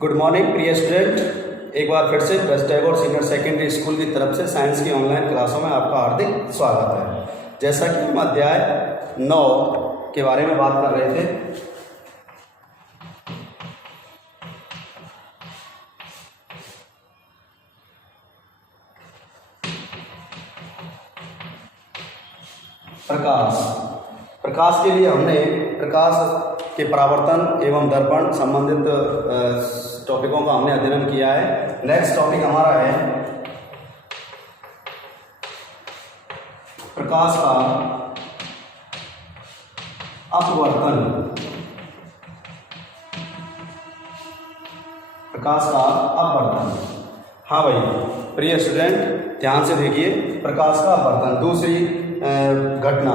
Good morning प्रिय student, एक बार फिर से best Tagore senior secondary school की तरफ से साइंस की ऑनलाइन क्लासों में आपका हार्दिक स्वागत है। जैसा कि हम अध्याय 9 के बारे में बात कर रहे थे, प्रकाश के लिए हमने प्रकाश के परावर्तन एवं दर्पण संबंधित टॉपिकों का हमने अध्ययन किया है। नेक्स्ट टॉपिक हमारा है प्रकाश का अपवर्तन। प्रकाश का अपवर्तन, हाँ भाई प्रिय स्टूडेंट ध्यान से देखिए, प्रकाश का अपवर्तन दूसरी घटना,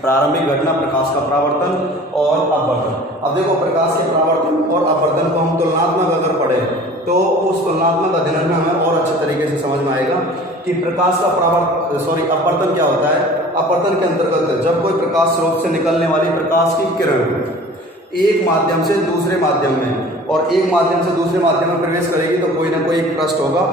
प्रारंभिक घटना प्रकाश का परावर्तन और अपवर्तन। अब देखो, प्रकाश के परावर्तन और अपवर्तन को हम तुलनात्मक अगर पढ़े तो उस तुलनात्मक अध्ययन में हमें और अच्छे तरीके से समझ में आएगा कि प्रकाश का अपवर्तन क्या होता है। अपवर्तन के अंतर्गत जब कोई प्रकाश स्रोत से निकलने वाली प्रकाश की किरण एक माध्यम से दूसरे माध्यम में और एक माध्यम से दूसरे माध्यम में प्रवेश करेगी तो कोई ना कोई पृष्ठ होगा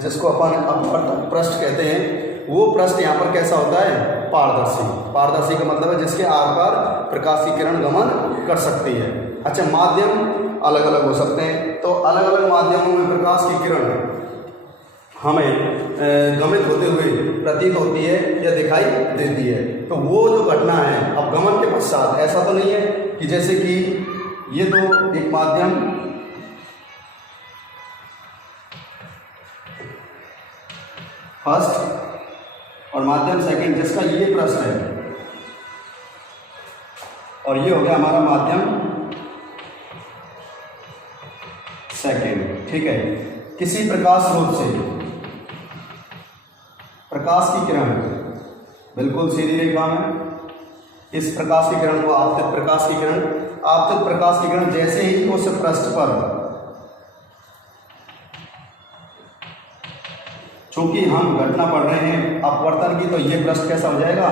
जिसको अपन अपवर्तक पृष्ठ कहते हैं। वो पृष्ठ यहाँ पर कैसा होता है? पारदर्शी। पारदर्शी का मतलब है जिसके आर पार प्रकाश की किरण गमन कर सकती है। अच्छा, माध्यम अलग अलग हो सकते हैं, तो अलग अलग माध्यमों में प्रकाश की किरण हमें गमित होते हुए प्रतीत होती है या दिखाई देती है। तो वो जो घटना है अपगमन के पश्चात, ऐसा तो नहीं है कि जैसे कि ये तो एक माध्यम फर्स्ट और माध्यम सेकंड जिसका ये पृष्ठ है और ये हो गया हमारा माध्यम सेकंड, ठीक है। किसी प्रकाश स्रोत से प्रकाश की किरण बिल्कुल सीधी रेखा में, इस प्रकाश की किरण को आपतित प्रकाश की किरण, आपतित प्रकाश की किरण जैसे ही उस पृष्ठ पर, चूंकि हम घटना पढ़ रहे हैं अपवर्तन की, तो ये पृष्ठ कैसा हो जाएगा?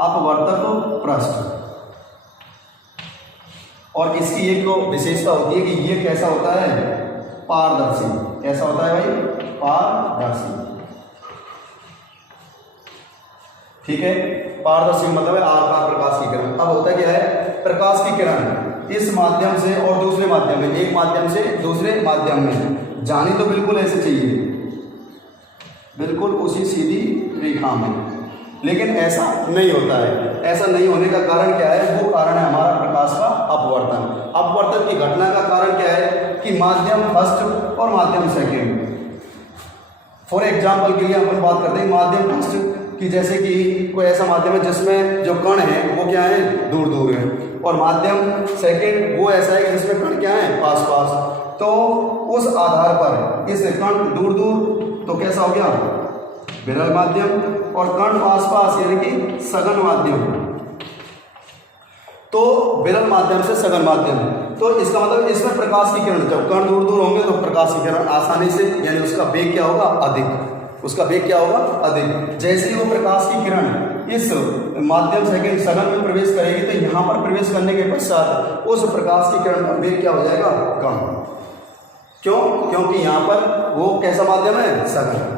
अपवर्तक पृष्ठ। और इसकी एक तो विशेषता होती है कि ये कैसा होता है? पारदर्शी। कैसा होता है भाई? पारदर्शी, ठीक है। पारदर्शी मतलब है आर पार प्रकाश की किरण। अब होता क्या है? प्रकाश की किरण इस माध्यम से और दूसरे माध्यम में, एक माध्यम से दूसरे माध्यम में जानी तो बिल्कुल ऐसे चाहिए, बिल्कुल उसी सीधी रेखा में, लेकिन ऐसा नहीं होता है। ऐसा नहीं होने का कारण क्या है? वो कारण है हमारा प्रकाश का अपवर्तन। अपवर्तन की घटना का कारण क्या है कि माध्यम फर्स्ट और माध्यम सेकंड। फॉर एग्जांपल के लिए अपन बात करते हैं माध्यम फर्स्ट की, जैसे कि कोई ऐसा माध्यम है जिसमें जो कण है वो क्या है? दूर दूर है, और माध्यम सेकंड वो ऐसा है जिसमें कण क्या है? पास पास। तो उस आधार पर इस कण दूर दूर तो कैसा हो गया? विरल माध्यम, और कण पास पास यानी कि सघन माध्यम। तो विरल माध्यम से सघन माध्यम, तो इसका मतलब इसमें प्रकाश की किरण, जब कण दूर दूर होंगे तो प्रकाश की किरण आसानी से, यानी उसका वेग क्या होगा? अधिक। उसका वेग क्या होगा? अधिक। जैसे ही वो प्रकाश की किरण इस माध्यम सेकंड सघन में प्रवेश करेगी तो यहाँ पर प्रवेश करने के पश्चात उस प्रकाश की किरण का वेग क्या हो जाएगा? कम। क्यों? क्योंकि यहाँ पर वो कैसा माध्यम है? सघन।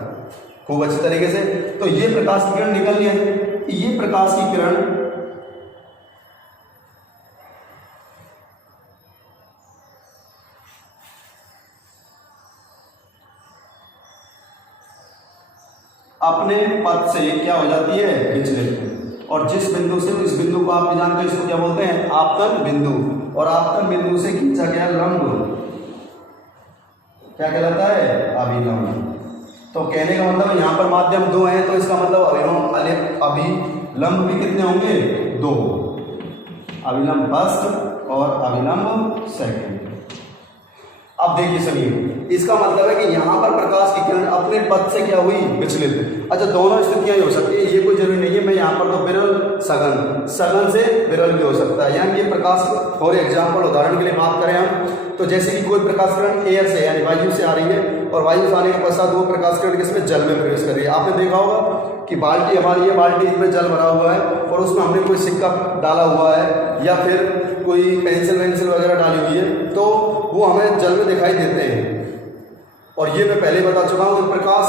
खूब अच्छे तरीके से। तो ये प्रकाश की किरण निकल रही है, ये प्रकाश की किरण अपने पथ से क्या हो जाती है? विचलित। और जिस बिंदु से, इस बिंदु को आप भी जानते हैं, इसको क्या बोलते हैं? आपतन बिंदु। और आपतन बिंदु से खींचा गया लंब क्या कहलाता है? अभिलंब। तो कहने का मतलब यहाँ पर माध्यम दो हैं, तो इसका मतलब अभिलंब भी कितने होंगे? दो। अभिलंब फर्स्ट और अभिलंब सेकंड। अब देखिए सभी, इसका मतलब है कि यहाँ पर प्रकाश की किरण अपने पथ से क्या हुई? विचलित। अच्छा, दोनों स्थितियां हो सकती है, ये कोई जरूरी नहीं है। मैं यहाँ पर तो विरल सघन, सघन से विरल भी हो सकता है। यानी ये प्रकाश, फॉर एग्जाम्पल उदाहरण के लिए बात करें हम, तो जैसे कि कोई प्रकाश किरण एयर से यानी वायु से आ रही है और वायु से आने के पश्चात वो प्रकाश किरण किसमें? जल में प्रवेश कर रही है। आपने देखा होगा कि बाल्टी हमारी, ये बाल्टी इसमें जल भरा हुआ है और उसमें हमने कोई सिक्का डाला हुआ है या फिर कोई पेंसिल वगैरह डाली हुई है, तो वो हमें जल में दिखाई देते हैं। और ये मैं पहले बता चुका हूँ कि प्रकाश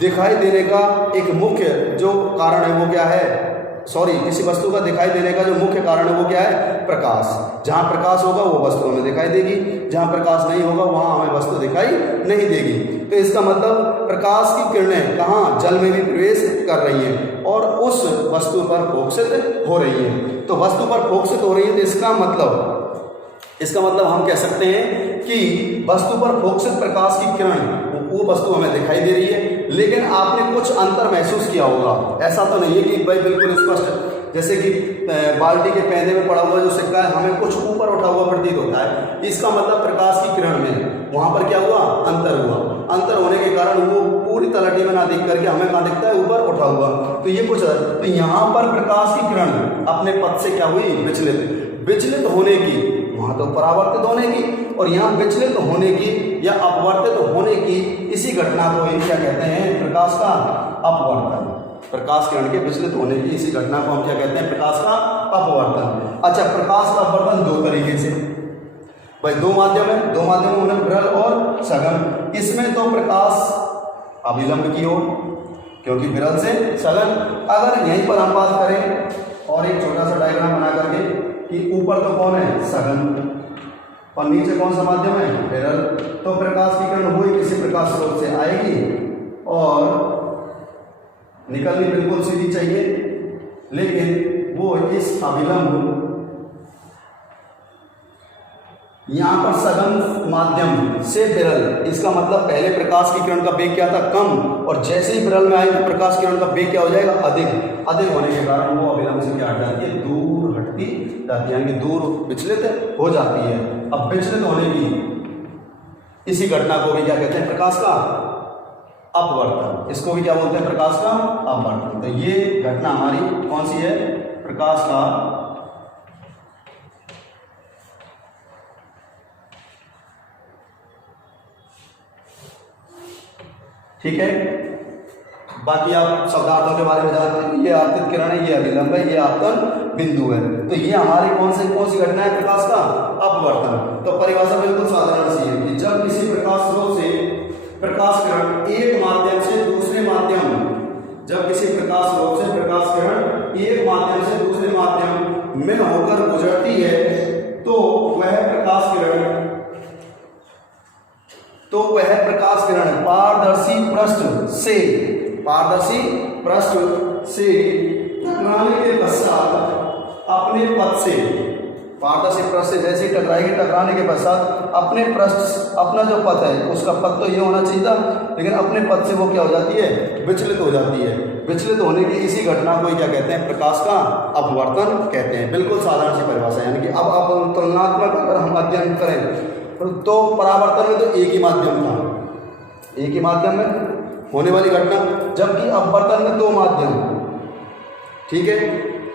दिखाई देने का एक मुख्य जो कारण है वो क्या है, किसी वस्तु का दिखाई देने का जो मुख्य कारण है वो क्या है, प्रकाश। जहाँ प्रकाश होगा वो वस्तु हमें दिखाई देगी, जहाँ प्रकाश नहीं होगा वहाँ हमें वस्तु दिखाई नहीं देगी। तो इसका मतलब प्रकाश की किरणें कहाँ, जल में भी प्रवेश कर रही हैं और उस वस्तु पर फोकसित हो रही हैं। तो वस्तु पर फोकसित हो रही है, तो इसका मतलब हम कह सकते हैं कि वस्तु पर फोकसित प्रकाश की किरण वो वस्तु हमें दिखाई दे रही है, लेकिन आपने कुछ अंतर महसूस किया होगा। ऐसा तो नहीं है कि भाई बिल्कुल स्पष्ट, जैसे कि बाल्टी के पैंदे में पड़ा हुआ जो सिक्का है हमें कुछ ऊपर उठा हुआ प्रतीत होता है। इसका मतलब प्रकाश की किरण में वहां पर क्या हुआ, अंतर हुआ। अंतर होने के कारण वो पूरी तलहटी में ना दिख करके हमें कहाँ दिखता है, ऊपर उठा हुआ। तो ये कुछ, तो यहाँ पर प्रकाश की किरण अपने पथ से क्या हुई, विचलित होने की, वहां तो परावर्तित होने की, और यहाँ विचलित होने की या अपवर्तित होने की, इसी घटना को ही क्या कहते हैं, प्रकाश का अपवर्तन। प्रकाश किरण के विचलित होने की इसी घटना को हम क्या कहते हैं, प्रकाश का अपवर्तन। अच्छा, प्रकाश का अपवर्तन दो तरीके से, भाई दो माध्यम है, दो माध्यम होने विरल और सघन। इसमें तो प्रकाश अभिलंब की ओर, क्योंकि विरल से सघन। अगर यहीं पर हम बात करें और एक छोटा सा डायग्राम बना करके कि ऊपर तो कौन है, सघन, और नीचे कौन सा माध्यम है, विरल, तो प्रकाश की किरण हुई किसी प्रकाश स्रोत से आएगी और निकलनी बिल्कुल सीधी चाहिए, लेकिन वो इस अभिलंब यहाँ पर सघन माध्यम से विरल, इसका मतलब पहले प्रकाश की किरण का वेग क्या था, कम, और जैसे ही विरल में आए तो प्रकाश किरण का वेग क्या हो जाएगा, अधिक होने के कारण वो अभिलंब से क्या हट जाती है, दूर हटती जाती है, यानी दूर विचलित हो जाती है। अब विचलित होने की इसी घटना को भी क्या कहते हैं, प्रकाश का अपवर्तन। इसको भी क्या बोलते हैं, प्रकाश का अपवर्तन। तो ये घटना हमारी कौन सी है, प्रकाश का ठीक है। बाकी आप शब्दार्थों के बारे में जानते हैं, ये आपतित किरण है, ये अभिलंब है, ये आपतन बिंदु है। तो ये हमारी कौन सी घटना है, प्रकाश का अपवर्तन। तो परिभाषा बिल्कुल साधारण सी है कि जब किसी प्रकाश स्रोत से प्रकाश किरण एक माध्यम से दूसरे माध्यम, जब किसी प्रकाश स्रोत से प्रकाश किरण एक माध्यम से दूसरे माध्यम में होकर गुजरती है, तो वह प्रकाश किरण पारदर्शी पृष्ठ से टकराने के पश्चात अपने पथ से, पारदर्शी पृष्ठ से जैसे टकराएगी, टकराने के पश्चात अपने पृष्ठ, अपना जो पथ है उसका पथ तो ये होना चाहिए था, लेकिन अपने पथ से वो क्या हो जाती है, विचलित हो जाती है। विचलित होने की इसी घटना को क्या कहते हैं, प्रकाश का अपवर्तन कहते हैं। बिल्कुल साधारण सी परिभाषा। यानी कि अब आप तुलनात्मक अगर हम अध्ययन करें तो परावर्तन में तो एक ही माध्यम में होने वाली घटना, जबकि अपवर्तन में दो माध्यम, ठीक है।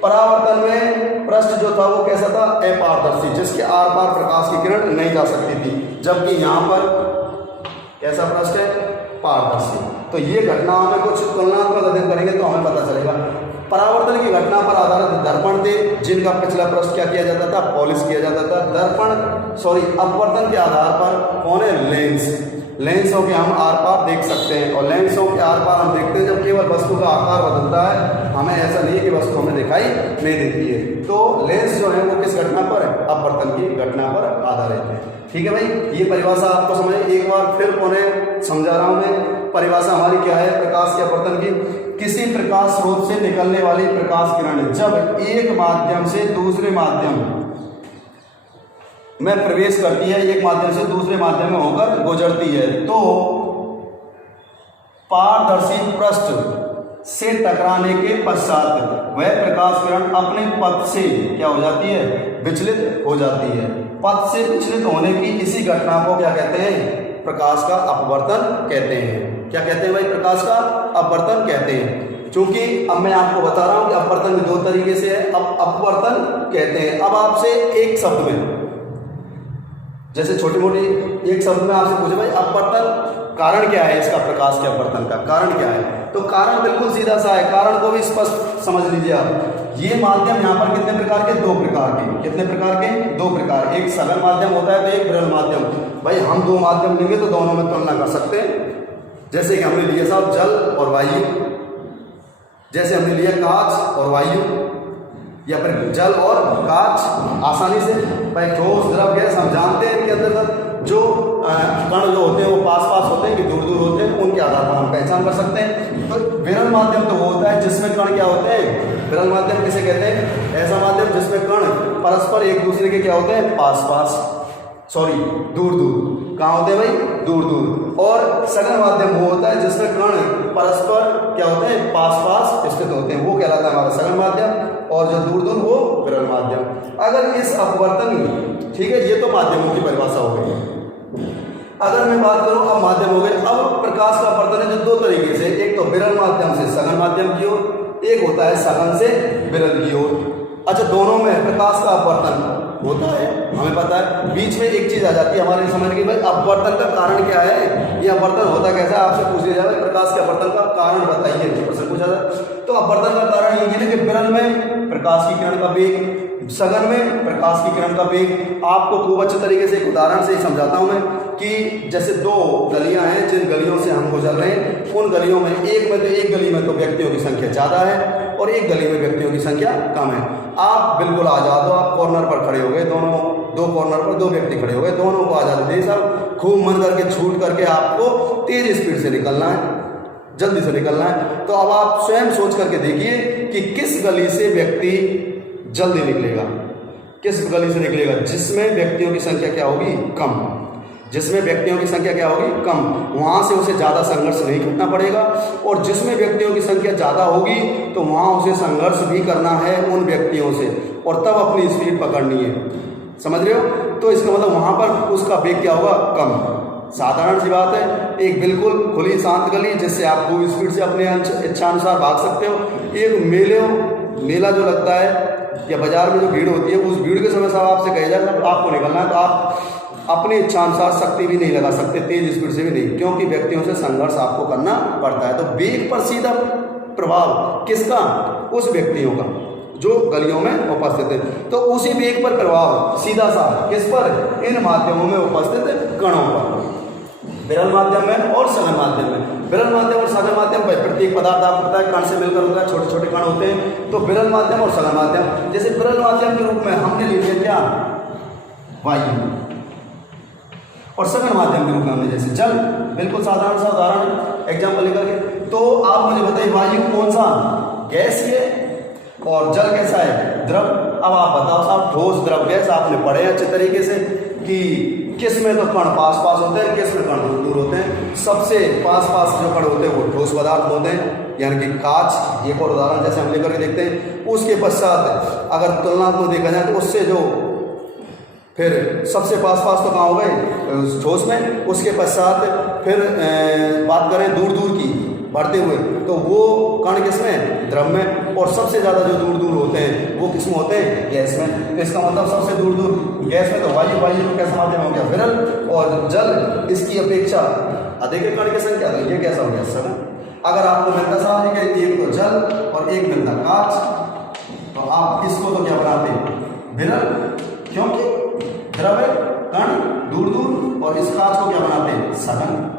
परावर्तन में पृष्ठ जो था वो कैसा था, अपारदर्शी, जिसके आर पार प्रकाश की किरण नहीं जा सकती थी, जबकि यहाँ पर कैसा पृष्ठ है, पारदर्शी। तो ये घटना हमें कुछ तुलनात्मक अध्ययन करेंगे तो हमें पता चलेगा। परावर्तन की घटना पर आधारित दर्पण थे, जिनका पिछला पृष्ठ क्या किया जाता था, पॉलिश किया जाता था। अपवर्तन के आधार पर कौन है, लेंसों के हम आर पार देख सकते हैं, और लेंसों के आर पार हम देखते हैं जब केवल वस्तु का आकार बदलता है, हमें ऐसा नहीं कि वस्तु हमें दिखाई नहीं देती है। तो लेंस जो है वो किस घटना पर, अपवर्तन की घटना पर आधारित है। ठीक है भाई, ये परिभाषा आपको समझ, एक बार फिर पुनः समझा रहा हूं मैं। परिभाषा हमारी क्या है, प्रकाश के अपवर्तन की, किसी प्रकाश स्रोत से निकलने वाली प्रकाश किरण जब एक माध्यम से दूसरे माध्यम में प्रवेश करती है, एक माध्यम से दूसरे माध्यम में होकर गुजरती है, तो पारदर्शी पृष्ठ से टकराने के पश्चात वह प्रकाश किरण अपने पथ से क्या हो जाती है, विचलित हो जाती है। पथ से विचलित होने की इसी घटना को क्या कहते हैं, प्रकाश का अपवर्तन कहते हैं। क्या कहते हैं भाई, प्रकाश का अपवर्तन कहते हैं। चूंकि अब मैं आपको बता रहा हूं कि अपवर्तन दो तरीके से है, अब अपवर्तन कहते हैं। अब आपसे एक शब्द में, जैसे छोटी मोटी एक शब्द में आपसे पूछे भाई अपवर्तन कारण क्या है, इसका प्रकाश के अपवर्तन का कारण क्या है, तो कारण बिल्कुल सीधा सा है, कारण को भी स्पष्ट समझ लीजिए आप। ये माध्यम यहाँ पर कितने प्रकार के, दो प्रकार के, कितने प्रकार के, दो प्रकार, एक सघन माध्यम होता है तो एक विरल माध्यम। भाई हम दो माध्यम लेंगे तो दोनों में तुलना कर सकते हैं, जैसे कि हमने लिए साहब जल और वायु, जैसे हमने लिया कांच और वायु, या फिर जल और कांच आसानी से। भाई ठोस द्रव गैस हम जानते हैं, इनके अंदर जो कण जो होते हैं वो पास पास होते हैं कि दूर दूर होते हैं, उनके आधार पर हम पहचान कर सकते हैं। तो विरल माध्यम तो वो होता है जिसमें कण क्या होते हैं, विरल माध्यम किसे कहते हैं, ऐसा माध्यम जिसमें कण परस्पर एक दूसरे के क्या होते हैं, पास पास, सॉरी दूर दूर। कहाँ होते हैं भाई, दूर दूर। और सघन माध्यम वो होता है जिसमें कण परस्पर क्या होते हैं, पास पास स्थित होते हैं, वो कहलाता है हमारा सघन माध्यम। और जो दूर दूर वो विरल माध्यम। अगर इस अपवर्तन, ठीक है, ये तो माध्यमों की परिभाषा हो गई। अगर मैं बात करूं अब माध्यम हो गए, अब प्रकाश का अपवर्तन है जो दो तरीके से, एक तो विरल माध्यम से सघन माध्यम की ओर, एक होता है सघन से विरल की ओर। अच्छा, दोनों में प्रकाश का अपवर्तन होता है, हमें पता है। बीच में एक चीज आ जाती है हमारे समझ की, भाई अपवर्तन का कारण क्या है, ये अपवर्तन होता कैसा है, आपसे पूछ लिया जाए प्रकाश के अपवर्तन का कारण बताइए, प्रश्न पूछा जाए तो अपवर्तन का कारण ये है कि विरल में प्रकाश की किरण का वेग, सघन में प्रकाश की किरण का वेग। आपको खूब अच्छे तरीके से एक उदाहरण से समझाता हूं मैं कि जैसे दो गलियां हैं, जिन गलियों से हम गुजर रहे हैं, उन गलियों में एक गली में तो व्यक्तियों की संख्या ज़्यादा है और एक गली में व्यक्तियों की संख्या कम है। आप बिल्कुल आज़ाद हो, आप कॉर्नर पर खड़े हो गए, दोनों दो कॉर्नर पर दो व्यक्ति खड़े हो गए, दोनों को आज़ाद दे सब खूब मन करके छूट करके आपको तेज स्पीड से निकलना है, जल्दी से निकलना है। तो अब आप स्वयं सोच करके देखिए कि किस गली से व्यक्ति जल्दी निकलेगा, किस गली से निकलेगा जिसमें व्यक्तियों की संख्या क्या होगी, कम, जिसमें व्यक्तियों की संख्या क्या होगी, कम, वहां से उसे ज़्यादा संघर्ष नहीं करना पड़ेगा। और जिसमें व्यक्तियों की संख्या ज़्यादा होगी तो वहां उसे संघर्ष भी करना है उन व्यक्तियों से, और तब अपनी स्पीड पकड़नी है, समझ रहे हो। तो इसका मतलब वहां पर उसका वेग क्या होगा, कम। साधारण सी बात है, एक बिल्कुल खुली शांत गली जिससे आप खूब स्पीड से अपने इच्छानुसार भाग सकते हो। एक मेला जो लगता है या बाजार में जो भीड़ होती है, उस भीड़ के समय साहब आपसे कहा जाए जब आपको निकलना है तो आप अपने इच्छानुसार शक्ति भी नहीं लगा सकते, तेज स्पीड से भी नहीं, क्योंकि व्यक्तियों से संघर्ष आपको करना पड़ता है। तो वेग पर सीधा प्रभाव किसका, उस व्यक्तियों का जो गलियों में उपस्थित है। तो उसी वेग पर प्रभाव सीधा सा किस पर, इन माध्यमों में उपस्थित कणों पर, विरल माध्यम में और सघन माध्यम में। विरल माध्यम और सघन माध्यम पर प्रत्येक पदार्थ आपको पता है कण से मिलकर होता है, छोटे छोटे कण होते हैं। तो विरल माध्यम और सघन माध्यम, जैसे विरल माध्यम के रूप में हमने ले लिया क्या, वायु, और सघन माध्यम के रूप में हमने जैसे जल, बिल्कुल साधारण सा उदाहरण एग्जाम्पल लेकर के। तो आप मुझे बताइए वायु कौन सा, गैसीय, और जल कैसा है, द्रव। अब आप बताओ साहब, ठोस द्रव गैस आपने पढ़े अच्छे तरीके से कि किस में तो कण पास पास होते हैं, किस में कण दूर दूर होते हैं। सबसे पास पास जो कण होते हैं वो ठोस पदार्थ होते हैं, यानी कि कांच। एक और उदाहरण जैसे हम लेकर के देखते हैं। उसके पश्चात अगर तुलनात्मक देखा जाए तो उससे जो फिर सबसे पास पास तो कहाँ हो गए, ठोस में। उसके पश्चात फिर बात करें दूर दूर की बढ़ते हुए, तो वो कण किसमें, द्रव में। और सबसे ज़्यादा जो दूर दूर होते हैं वो किसमें होते हैं, गैस में। तो इसका मतलब सबसे दूर दूर गैस में तो वायु, वायु में कैसा माध्यम हो गया, विरल, और जल इसकी अपेक्षा अधिक कण की संख्या, तो ये कैसा हो गया, सघन। अगर आपको मिलता साहब एक तो जल और एक मिलता कांच, तो आप इसको तो क्या बनाते, विरल, क्योंकि द्रव है, कण दूर दूर, और इस कांच को क्या बनाते, सघन।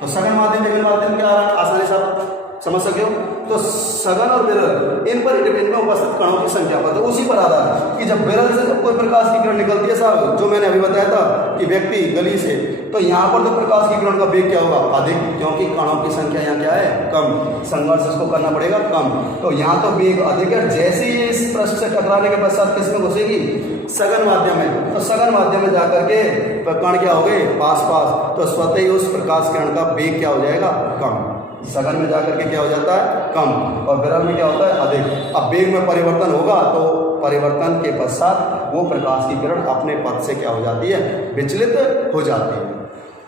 तो सघन माध्यम विरल माध्यम क्या आसानी से आप समझ सके हो। तो सघन और विरल इन पर डिपेंड में उपस्थित कणों की संख्या पर, तो उसी पर आधार है कि जब विरल से जब कोई प्रकाश की किरण निकलती है साहब, जो मैंने अभी बताया था कि व्यक्ति गली से, तो यहाँ पर तो प्रकाश की किरण का वेग क्या होगा, अधिक, क्योंकि कणों की संख्या यहाँ क्या है, कम, संघर्ष इसको करना पड़ेगा कम। तो यहाँ तो वेग अधिक है। जैसे ही इस पृष्ठ से टकराने के पश्चात किसमें घुसेगी, सघन माध्यम में। तो सघन माध्यम में जाकर के कण क्या हो गए, पास पास, तो स्वतः ही उस प्रकाश किरण का वेग क्या हो जाएगा, कम। सघन में जाकर के क्या हो जाता है, कम, और विरल में क्या होता है, अधिक। अब वेग में परिवर्तन होगा तो परिवर्तन के पश्चात वो प्रकाश की किरण अपने पथ से क्या हो जाती है, विचलित हो जाती है।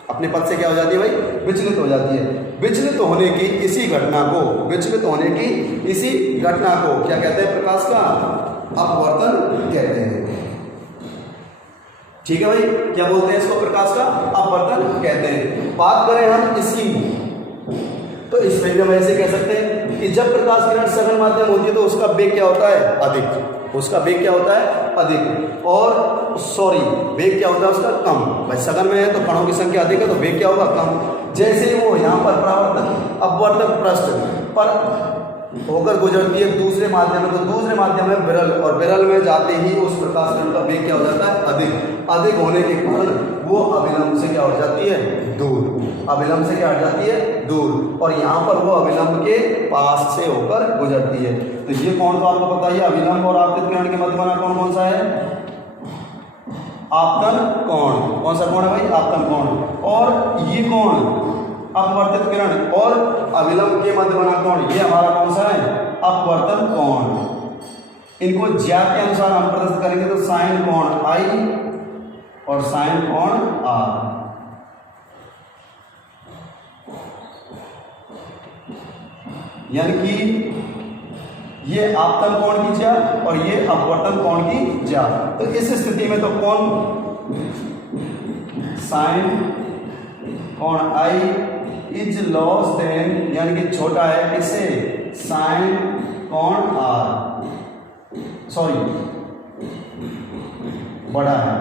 अपने पथ से क्या हो जाती है भाई, विचलित हो जाती है। विचलित होने की इसी घटना को, विचलित होने की इसी घटना को क्या कहते हैं, प्रकाश का अपवर्तन कहते हैं। ठीक है भाई, क्या बोलते हैं इसको, प्रकाश का अपवर्तन कहते हैं। बात करें हम इसकी, तो इसमें भी हम ऐसे कह सकते हैं कि जब प्रकाश किरण सघन माध्यम होती है तो उसका वेग क्या होता है? अधिक। उसका वेग क्या होता है? अधिक। और सॉरी, वेग क्या होता है उसका? कम। भाई सघन में है तो कणों की संख्या अधिक है तो वेग क्या होगा? कम। जैसे वो यहाँ पर परावर्तन अपवर्तक पृष्ठ पर होकर गुजरती है दूसरे माध्यम में, तो दूसरे माध्यम में विरल, और विरल में जाते ही उस प्रकाश किरण का वेग क्या हो जाता है? अधिक। अधिक होने के कारण वो अविलंब से क्या हो जाती है? दूर। अविलंब से क्या हट जाती है? दूर। और यहाँ पर वो अविलंब के पास से होकर गुजरती है। तो ये कोण तो आपको पता ही है, अविलंब और आपतित किरण के मध्य बना कोण कौन सा है? आपतन कोण। कौन सा कोण है भाई? आपतन कोण। और ये कोण अपवर्तित किरण और अविलंब के मध्य बना कोण, ये हमारा कौन सा है? अपवर्तन कोण। इनको ज्या के अनुसार हम प्रदर्शित करेंगे तो साइन कोण I और साइन कोण R। यानी कि ये आपतन कोण की ज्या और ये अपवर्तन कोण की ज्या। तो इस स्थिति में तो कोण साइन कोण I इज लॉस देन, यानी कि छोटा है किससे? साइन कोण R, सॉरी बड़ा है।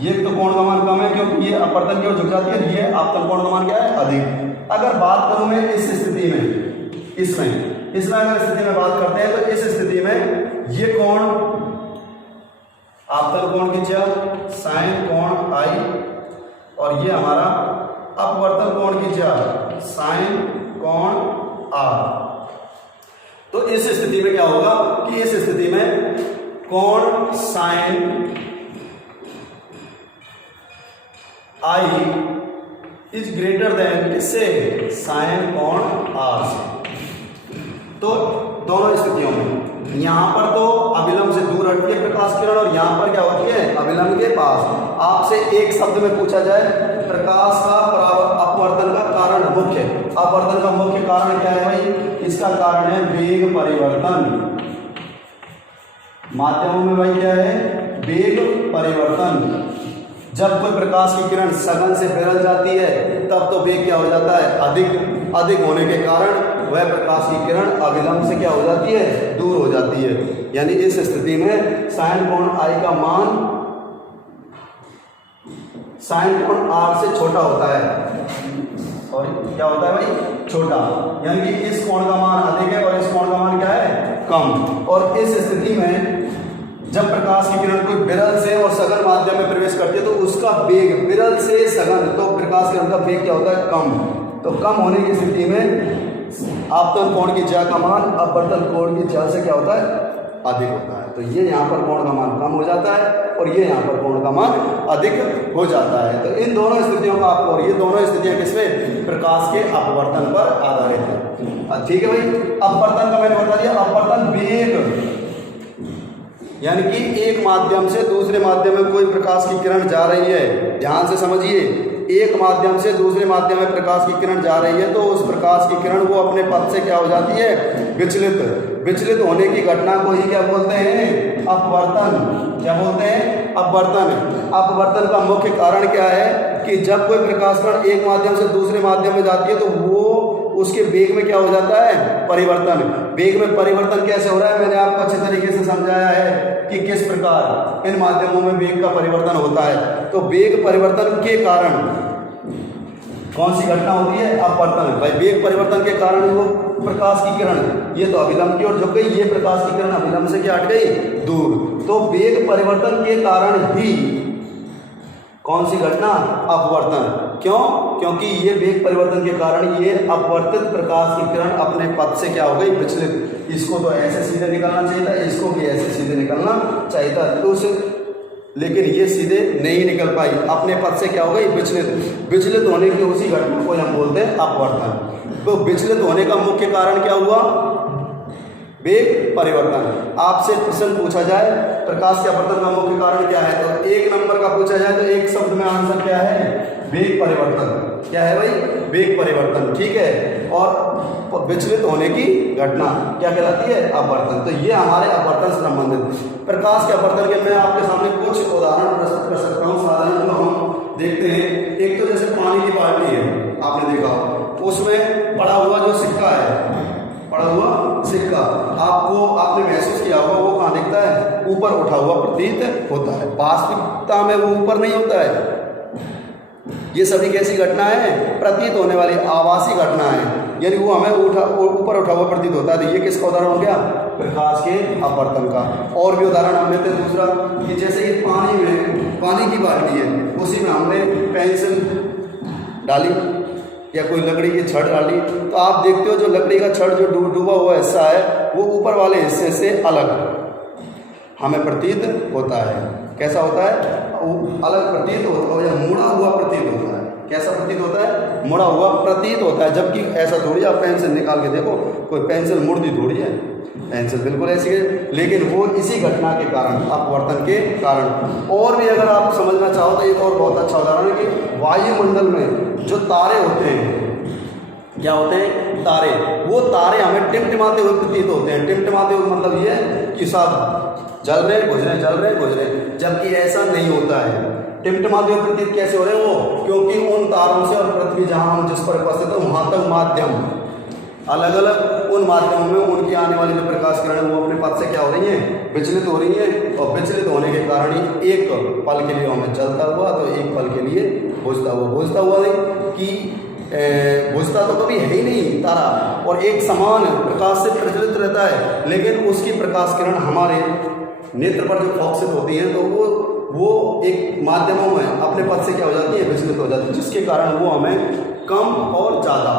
ये तो कोण का मान कम है क्योंकि ये अपवर्तन की ओर झुक जाती है, ये आपतन कोण का मान क्या है? अधिक। अगर बात करूं मैं इस स्थिति में, इसमें अगर स्थिति में बात करते हैं तो इस स्थिति में ये कोण आपतन कोण की ज्या साइन कोण I और ये हमारा अपवर्तन कोण की ज्या साइन कोण R। तो इस स्थिति में क्या होगा कि इस स्थिति में कोण sine I is greater than किससे? साइन कोण R से। तो दोनों स्थितियों में यहां पर तो अविलंब से दूर हटती है प्रकाश किरण और यहां पर क्या होती है? अविलंब के पास। आपसे एक शब्द में पूछा जाए प्रकाश का अपवर्तन का कारण मुख्य, अपवर्तन का मुख्य कारण क्या है भाई? इसका कारण है वेग परिवर्तन। माध्यमों में भाई क्या है? वेग परिवर्तन। जब कोई प्रकाश की किरण सघन से विरल जाती है तब तो वेग क्या हो जाता है? अधिक। अधिक होने के कारण वह प्रकाश की किरण अविलंब से क्या हो जाती है? दूर हो जाती है। यानी इस स्थिति में साइन कोण I का मान साइन कोण R से छोटा होता है। सॉरी, क्या होता है भाई? छोटा। यानी कि इस कोण का मान अधिक है और इस कोण का मान क्या है? कम। और इस स्थिति में जब प्रकाश की किरण कोई विरल से और सघन माध्यम में प्रवेश करती है तो उसका वेग विरल से सघन, तो प्रकाश किरण का वेग क्या होता है? कम। तो कम होने की स्थिति में आपतन कोण की ज्या का मान अपवर्तन कोण की ज्या से क्या होता है? अधिक होता है। तो ये यहाँ पर कोण का मान कम हो जाता है और ये यहाँ पर कोण का मान अधिक हो जाता है। तो इन दोनों स्थितियों का आपको, और ये दोनों स्थितियां किसमें? प्रकाश के अपवर्तन पर आधारित है। ठीक है भाई। अपवर्तन का मैंने बता दिया, अपवर्तन वेग, यानी कि एक माध्यम से दूसरे माध्यम में कोई प्रकाश की किरण जा रही है, ध्यान से समझिए, एक माध्यम से दूसरे माध्यम में प्रकाश की किरण जा रही है तो उस प्रकाश की किरण वो अपने पथ से क्या हो जाती है? विचलित। विचलित होने की घटना को ही क्या बोलते हैं? अपवर्तन। क्या बोलते हैं? अपवर्तन। अपवर्तन का मुख्य कारण क्या है कि जब कोई प्रकाश किरण एक माध्यम से दूसरे माध्यम में जाती है तो वो उसके वेग में क्या हो जाता है? परिवर्तन। वेग में परिवर्तन कैसे हो रहा है? मैंने आपको अच्छे तरीके से समझाया है कि किस प्रकार इन माध्यमों में वेग का परिवर्तन होता है। तो वेग परिवर्तन के कारण कौन सी घटना होती है? अपवर्तन। भाई वेग परिवर्तन के कारण वो प्रकाश की किरण, ये तो अविलंब की ओर झुक गई, ये प्रकाश की किरण अविलंब से क्या हट गई? दूर। तो वेग परिवर्तन के कारण ही कौन सी घटना? अपवर्तन। क्यों? क्योंकि ये वेग परिवर्तन के कारण ये अपवर्तित प्रकाश की किरण अपने पथ से क्या हो गई? विचलित। इसको तो ऐसे सीधे निकलना चाहिए था, इसको भी ऐसे सीधे निकलना चाहिए था, तो लेकिन ये सीधे नहीं निकल पाई, अपने पथ से क्या हो गई? विचलित। विचलित होने की उसी घटना को हम बोलते हैं अपवर्तन। तो विचलित होने का मुख्य कारण क्या हुआ? वेग परिवर्तन। आपसे प्रश्न पूछा जाए प्रकाश के अपवर्तन का मुख्य कारण क्या है, तो एक नंबर का पूछा जाए तो एक शब्द में आंसर क्या है? वेग परिवर्तन। क्या है भाई? वेग परिवर्तन। ठीक है। और विचलित होने की घटना क्या कहलाती है? अपवर्तन। तो ये हमारे अपवर्तन से संबंधित। प्रकाश के अपवर्तन के मैं आपके सामने कुछ उदाहरण प्रस्तुत कर सकता हूँ। साधारण जो हम देखते हैं, एक तो जैसे पानी की बाल्टी है, आपने देखा हो, उसमें पड़ा हुआ जो सिक्का है, पड़ा हुआ सिक्का आपने महसूस किया होगा, वो कहाँ दिखता है? ऊपर उठा हुआ प्रतीत होता है। वास्तविकता में वो ऊपर नहीं होता है। ये सभी कैसी घटना है? प्रतीत होने वाली आभासी घटना है, यानी वो हमें ऊपर उठा हुआ प्रतीत होता है। तो ये किसका उदाहरण हो गया? प्रकाश के अपवर्तन का। और भी उदाहरण हम लेते हैं दूसरा, कि जैसे कि पानी की बाल्टी है, उसी में हमने पेंसिल डाली या कोई लकड़ी की छड़ डाली, तो आप देखते हो जो लकड़ी का छड़ जो डूबा हुआ हिस्सा है वो ऊपर वाले हिस्से से अलग हमें प्रतीत होता है। कैसा होता है? अलग प्रतीत होता है या मुड़ा हुआ प्रतीत होता है। कैसा प्रतीत होता है? मुड़ा हुआ प्रतीत होता है। जबकि ऐसा थोड़ी, आप पेंसिल निकाल के देखो, कोई पेंसिल मुड़ती थोड़ी है, पेंसिल बिल्कुल ऐसी है, लेकिन वो इसी घटना के कारण, अपवर्तन के कारण। और भी अगर आप समझना चाहो तो एक और बहुत अच्छा उदाहरण है कि वायुमंडल में जो तारे होते हैं, क्या होते हैं? तारे। वो तारे हमें टिमटिमाते हुए प्रतीत होते हैं। टिमटिमाते हुए मतलब ये कि साहब जल रहे बुझ रहे, जबकि ऐसा नहीं होता है। टिमटिमाते हुए प्रतीत कैसे हो रहे हैं वो? क्योंकि उन तारों से और पृथ्वी जहाँ हम जिस पर उपस्थित है वहाँ तक माध्यम अलग अलग, उन माध्यमों में उनकी आने वाली जो प्रकाश किरण वो अपने पथ से क्या हो रही हैं? विचलित हो रही हैं। और विचलित होने के कारण ही एक पल के लिए हमें जलता हुआ, तो एक पल के लिए बुझता हुआ नहीं कि बुझता तो कभी है ही नहीं तारा, और एक समान प्रकाश से प्रज्वलित रहता है, लेकिन उसकी प्रकाश किरण हमारे नेत्र पर जो फोकसित होती है तो वो एक माध्यमों में अपने पथ से क्या हो जाती है? विचलित हो जाती है, जिसके कारण वो हमें कम और ज़्यादा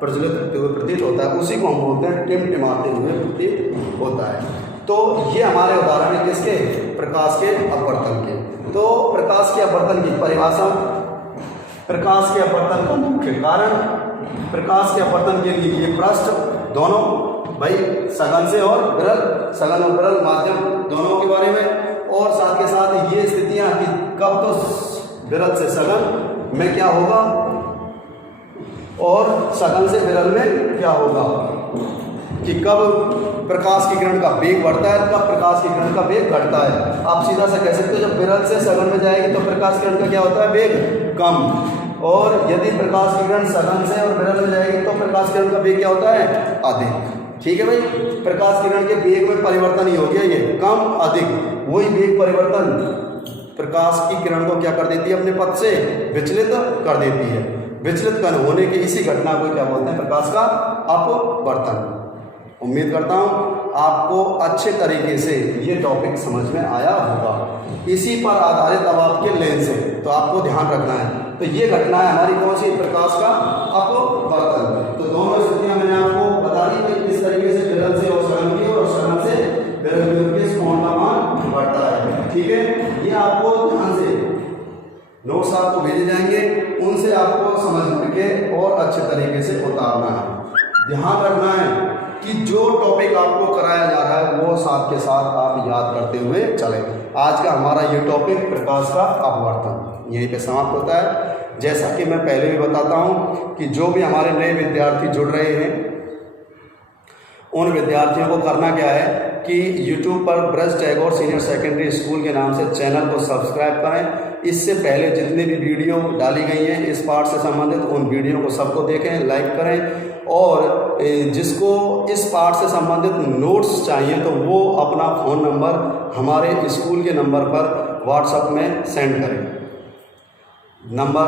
प्रज्वलित हुए प्रतीत होता है। उसी को हम बोलते हैं टिमटिमाते हुए प्रतीत होता है। तो ये हमारे उदाहरण है किसके? प्रकाश के अपवर्तन के। तो प्रकाश के अपवर्तन की परिभाषा, प्रकाश के अपवर्तन का मुख्य कारण, प्रकाश के अपवर्तन के लिए ये पृष्ठ दोनों भाई सघन से और विरल, सघन और विरल माध्यम दोनों के बारे में, और साथ के साथ ये स्थितियां कि कब तो विरल से सघन में क्या होगा और सघन से विरल में क्या होगा, कि कब प्रकाश की किरण का वेग बढ़ता है, कब प्रकाश की किरण का वेग घटता है। आप सीधा सा कह सकते हो जब विरल से सघन में जाएगी तो प्रकाश किरण का क्या होता है? वेग कम, और यदि प्रकाश की किरण सघन से और विरल में जाएगी तो प्रकाश किरण का वेग क्या होता है? अधिक। ठीक है भाई, प्रकाश किरण के वेग में परिवर्तन ही हो गया, ये कम अधिक, वही वेग परिवर्तन प्रकाश की किरण को क्या कर देती है? अपने पथ से विचलित कर देती है। विचलित कर होने की इसी घटना को क्या बोलते हैं? प्रकाश का अपवर्तन। उम्मीद करता हूँ आपको अच्छे तरीके से ये टॉपिक समझ में आया होगा। इसी पर आधारित अब आपके लेंस है, तो आपको ध्यान रखना है। तो ये घटना है हमारी कौन सी? प्रकाश का अपवर्तन। तो दोनों स्थितियां मैंने आपको बता दी कि किस तरीके से विरल से और सघन की, और सघन से विरल की किस कोण का मान बढ़ता है। ठीक है, ये आपको ध्यान से नोट्स आपको भेजे जाएंगे, उनसे आपको समझ के और अच्छे तरीके से उतारना है। ध्यान रखना है कि जो टॉपिक आपको कराया जा रहा है वो साथ के साथ आप याद करते हुए चलें। आज का हमारा ये टॉपिक प्रकाश का अपवर्तन यहीं पे समाप्त होता है। जैसा कि मैं पहले भी बताता हूँ कि जो भी हमारे नए विद्यार्थी जुड़ रहे हैं उन विद्यार्थियों को करना क्या है कि YouTube पर Braj Tagore senior secondary school के नाम से चैनल को सब्सक्राइब करें। इससे पहले जितनी भी वीडियो डाली गई हैं इस पाठ से संबंधित, उन वीडियो को सबको देखें, लाइक करें, और जिसको इस पाठ से संबंधित नोट्स चाहिए तो वो अपना फ़ोन नंबर हमारे स्कूल के नंबर पर व्हाट्सएप में सेंड करें। नंबर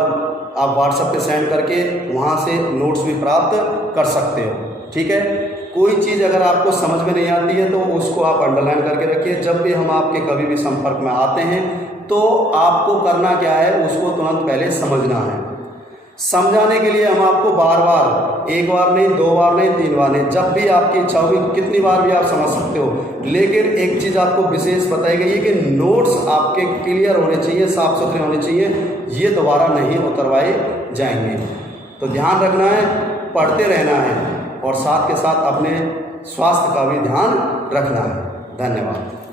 आप व्हाट्सएप पे सेंड करके वहाँ से नोट्स भी प्राप्त कर सकते हो। ठीक है, कोई चीज़ अगर आपको समझ में नहीं आती है तो उसको आप अंडरलाइन करके रखिए। जब भी हम आपके कभी भी संपर्क में आते हैं तो आपको करना क्या है, उसको तुरंत पहले समझना है। समझाने के लिए हम आपको बार बार, एक बार नहीं, दो बार नहीं, तीन बार नहीं, जब भी आपकी इच्छा होगी कितनी बार भी आप समझ सकते हो। लेकिन एक चीज़ आपको विशेष बताई गई है कि नोट्स आपके क्लियर होने चाहिए, साफ सुथरे होने चाहिए, ये दोबारा नहीं उतरवाए जाएंगे। तो ध्यान रखना है, पढ़ते रहना है, और साथ के साथ अपने स्वास्थ्य का भी ध्यान रखना है। धन्यवाद।